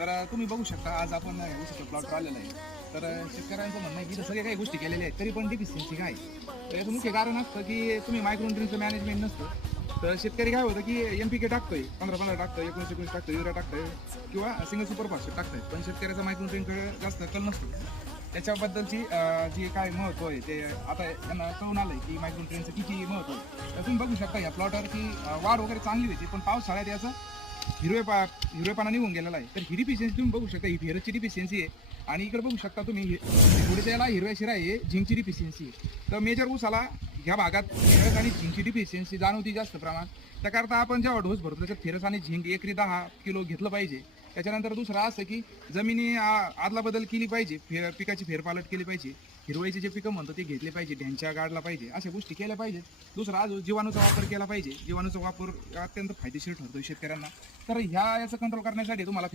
तर तुम्ही बघू शकता आज आपण ऊसाच्या प्लॉटवर आलेला आहे. तर शेतकऱ्यांचं म्हणणं आहे की इथं सगळे काही गोष्टी केलेल्या आहेत तरी पण डिफिशियन्सी काय आहे? तर याचं मुख्य कारण असतं की तुम्ही मायक्रोन्युट्रियनचं मॅनेजमेंट नसतं. तर शेतकरी काय होतं की NPK टाकतोय, 15-15 टाकतोय, 19-19 टाकतोय, युरिया टाकतोय किंवा सिंगल सुपर फॉस्फेट टाकतोय. पण शेतकऱ्याचा मायक्रोन्युट्रियनकडे जास्त कल नसतो. त्याच्याबद्दलची जी काय महत्त्व आहे ते आता यांना कळून आलंय की मायक्रोन्युट्रियनचं किती महत्त्व आहे. तर तुम्ही बघू शकता या प्लॉटवर की वाढ वगैरे चांगली होती, पण पावसाळ्यात याचं हिरवेपणा निघून गेलेला आहे. तर ही डिफिशियन्सी तुम्ही बघू शकता, ही फेरसची डिफिशियन्सी आहे. आणि इकडे बघू शकता तुम्ही पुढे याला हिरव्या शिरा आहे, झिंकची डिफिशियन्सी आहे. तर मेजर ऊसाला ह्या भागात फेरस आणि झिंकची डिफिशियन्सी जाणवती जास्त प्रमाणात. त्याकरता आपण जेव्हा डोस भरतो त्याच्यात फेरस आणि झिंक एकरी 10 किलो घेतलं पाहिजे. त्याच्यानंतर दुसरं असं की जमिनी आदला बदल केली पाहिजे, पिकाची फेरपालट केली पाहिजे, हिरवाईचे जे पिकं म्हणतो ते घेतले पाहिजे, ढ्यांच्या गाडला पाहिजे, अशा गोष्टी केल्या पाहिजेत. दुसरा अजून जीवाणूचा वापर केला पाहिजे. जीवाणूचा वापर अत्यंत फायदेशीर ठरतो शेतकऱ्यांना. तर याचं कंट्रोल करण्यासाठी तुम्हाला